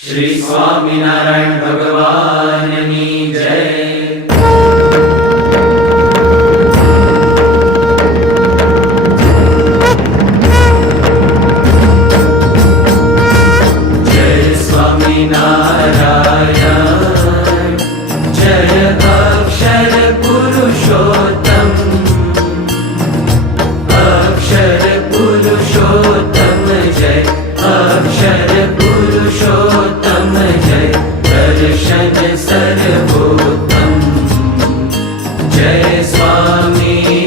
श्री स्वामीनारायण भगवान की जय। जय स्वामीनारायण, जय अक्षर पुरुषोत्तम, अक्षर पुरुषोत्तम जय, अक्षर पुरुषोत्तम जय, दर्शन सर्वोत्तम जय स्वामीनारायण।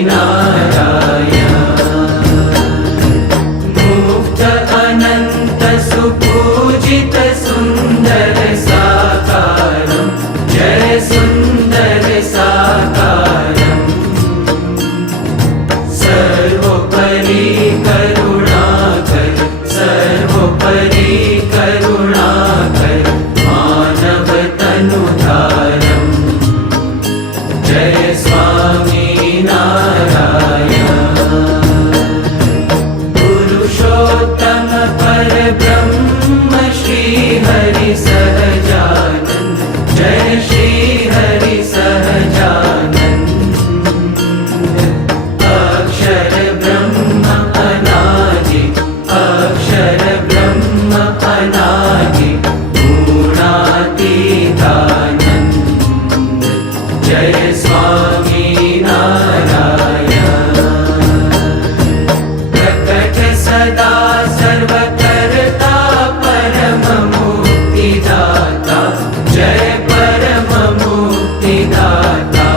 मुक्त अनंत सुपूजित सुंदर साकारं जय सुंदर साकारं, सर्वोपरि करुणाकर, सर्वोपरि करुणाकर, मानव तनुधारं जय स्वामीनारायण। पुरुषोत्तम परब्रह्म श्री हरि सहजानंद जय श्री हरि सहजानंद, अक्षर ब्रह्म अनादि, अक्षर ब्रह्म अनादि, गुणातीतानंद जय स्वामीनारायण। प्रकट सदा सर्वकर्ता परम मुक्तिदाता जय परम मुक्तिदाता,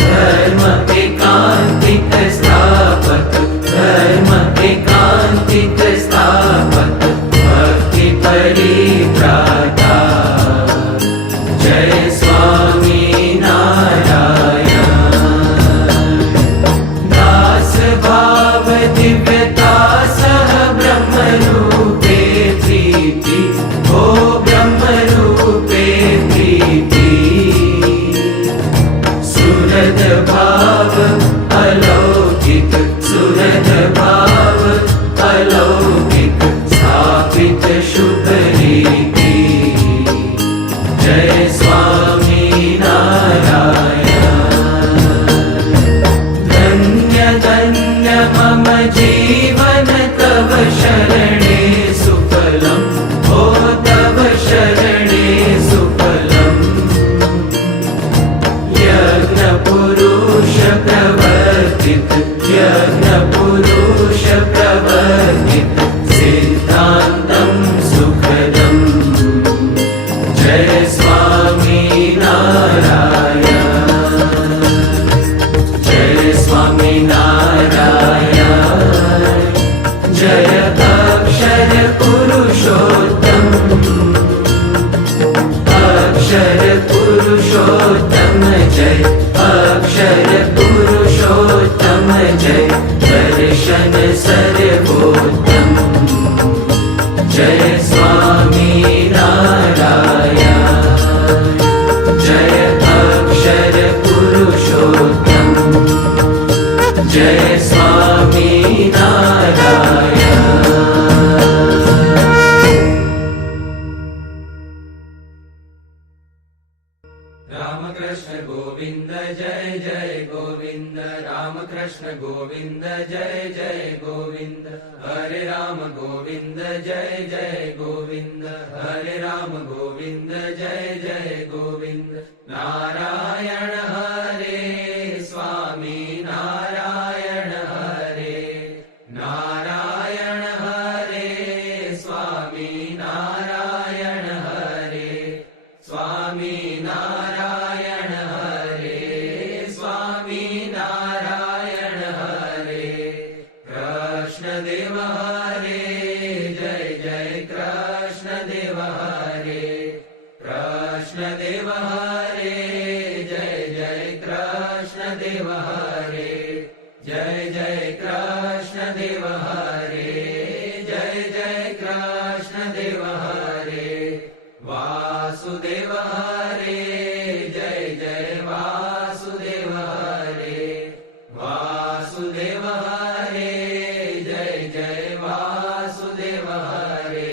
धर्म एकांतिक स्थापक, धर्म एकांतिक स्थापक, भक्ति परित्राता जय स्वामीनारायण। दास भाव दिव्यता सह ब्रह्म रूपे प्रीति, हो ब्रह्म रूपे प्रीति, सुरद भाव अलौकिक, सुरद भाव अलौकिक, स्थापित शुभ रीति जय स्वामीनारायण। धन्य धन्य मम जीवन तव शरणे सुफलम्, हो तव शरणे सुफलम्, यज्ञ पुरुष प्रवर्तित, यज्ञ पुरुष प्रवर्तित, सिद्धान्तं सुखदम् जय स्वामीनारायण। जय स्वामीनारायण, जय अक्षर पुरुषोत्तम, अक्षर पुरुषोत्तम जय, अक्षर पुरुषोत्तम जय, दर्शन सर्वोत्तम जय स्वामीनारायण। जय अक्षर पुरुषोत्तम, जय स्वामीनारायण। राम कृष्ण गोविंद जय जय गोविंद, राम कृष्ण गोविंद जय जय गोविंद, हरे राम गोविंद जय जय गोविंद, हरे राम गोविंद जय जय गोविंद, नारायण हरे स्वामी नारायण हरे, नारायण हरे स्वामी नारायण हरे, स्वामी नारायण हरे, स्वामी नारायण हरे, कृष्ण देव हरे जय जय कृष्ण देव हरे, कृष्ण देव हरे जय जय कृष्ण देव हरे, जय जय कृष्ण देव हरे, जय जय कृष्ण देव हरे, वासुदेव हरे जय जय वासुदेव हरे, वासुदेव हरे जय जय वासुदेव हरे,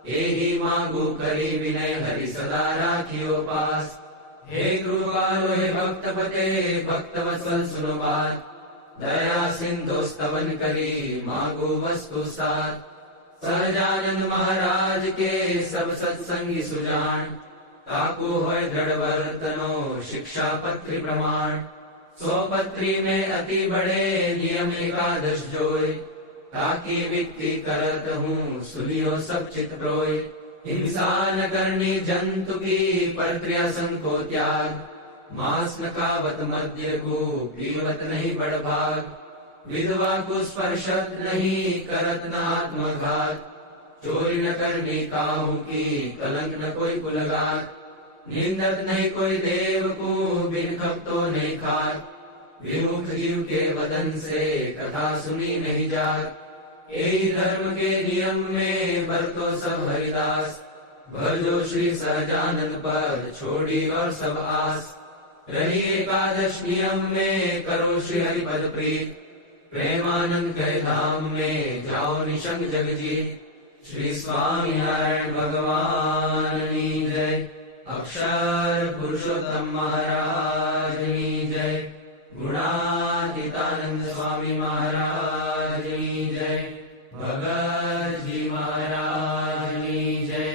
એહી માગુ કરી વિનય હરિ સદા રાખ્યો પાસ. હે કૃપાલો હે ભક્તપતે ભક્તવત્સલ સુનો બાત, દયા સિંધુ સ્તવન કરી માગુ વસ્તુ સાત. સહજાનંદ મહારાજ કે સબ સત્સંગી સુજાણ, તાકુ હોય દ્રઢ વર્તનો શિક્ષાપત્રી પ્રમાણ. સો પત્રી में अति बड़े नियम एकादश जोय, ताकि विक्ति करत हूँ सुलियो सब चित प्रोय. हिंसा न करनी जंतु की पर क्रियासन को त्याग, मांस न खावत मद्य को पीवत नहीं बड़भाग. विधवा को स्पर्शत नहीं करत न आत्मघात, चोरी न करनी काहू की कलंक न कोई कुलगात. निंदत नहीं कोई देव को बिन खपतो नहीं खात, विमुख जीव के वदन से कथा सुनी नहीं जात. यही धर्म के नियम में बरतो सब हरिदास, भजो श्री सहजानंद पर छोड़ी और सब आस. रही एकादश नियम में करो श्री हरिपद प्रीत, प्रेमानंद के धाम में जाओ निशंक जगजीत. श्री स्वामी नारायण भगवान की जय. अक्षर पुरुषोत्तम महाराज की जय. गुणातीतानंद स्वामी महाराज की जय. भगत जी महाराज की जय.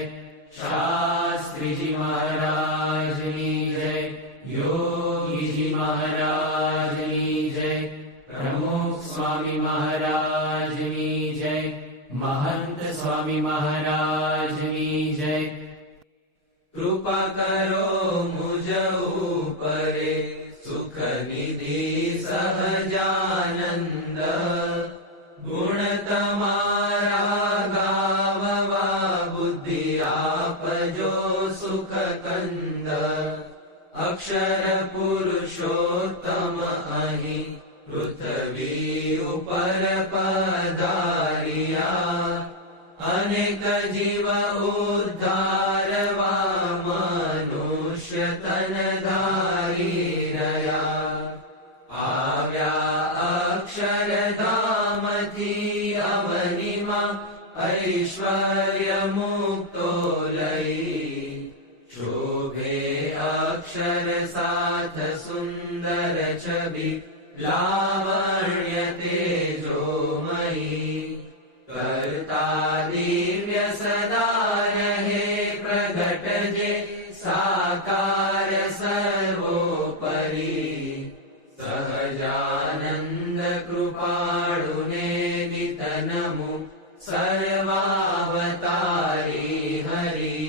शास्त्री जी महाराज की जय. योगी जी महाराज की जय. प्रमुख स्वामी महाराज की जय. महंत स्वामी महाराज की जय. कृपा करो मुझ ऊपरे सुख निधि सहजानंद, गुण तमारा गाववा बुद्धि आप जो सुख कंद. अक्षर पुरुषोत्तम अहि पृथ्वी ऊपर पधारिया, अनेक जीव उद्धारवा मनुष्य तन धारी रया. आव्या अक्षरधाम थी अवनिमा ऐश्वर्य मुक्तो लई, शोभे अक्षर साथ सुंदर छवि लावण्य तेजोमयी. करता दिव्य सदा रहे प्रगट जे साकार सर्वोपरि. सहजानंद कृपाळुने नितनमु सर्वावतारी हरि.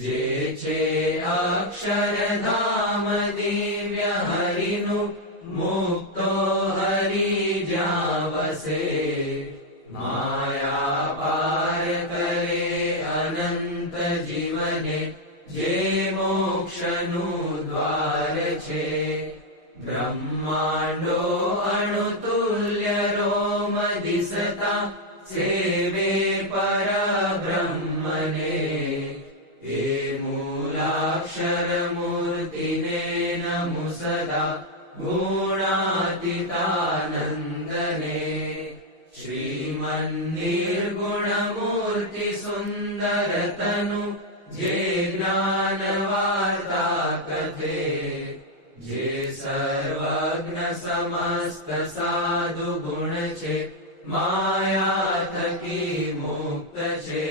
जे छे अक्षरधाम दिव्य हरिनु मुक्तो हरि जावसे. माया पार करे अनंत जीवने जे मोक्षनु द्वार छे. ब्रह्मांडो अणुतुल्य रोम दिसता सेवे पर ब्रह्मने. ए मूलाक्षर मूर्तिने नमु सदा गुणातीतानंदने. श्रीमन्निर्गुणमूर्ति सुंदर तनु जे ज्ञान वार्ता कथे. जे सर्वज्ञ समस्त साधु गुण छे माया थकी मुक्त छे.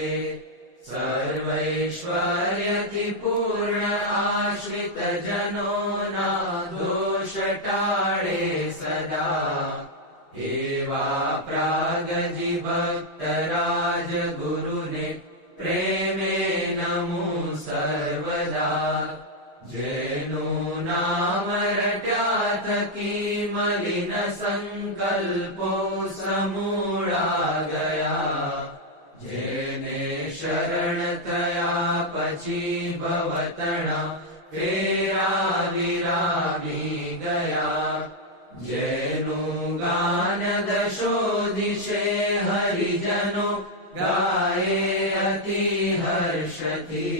सर्वैश्वर्य थी पूर्ण आश्रित जनो ना दोष टाळे सदा. एवा प्रागजी भक्त राज गुरुने प्रेमे नमु सर्वदा. जेनु नाम रट्या थकी मलिन संकल्पो समूळा गया. जेने शरण थया पछी भवतणा फेरा विरागी गया. जेनु गान दशो दिशे हरिजनो गाये अति हर्षति.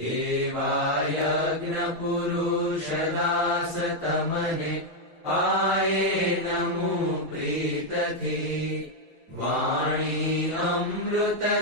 एवा यज्ञ पुरुष दास तमने पाये नमु प्रीतति. वाणी अमृत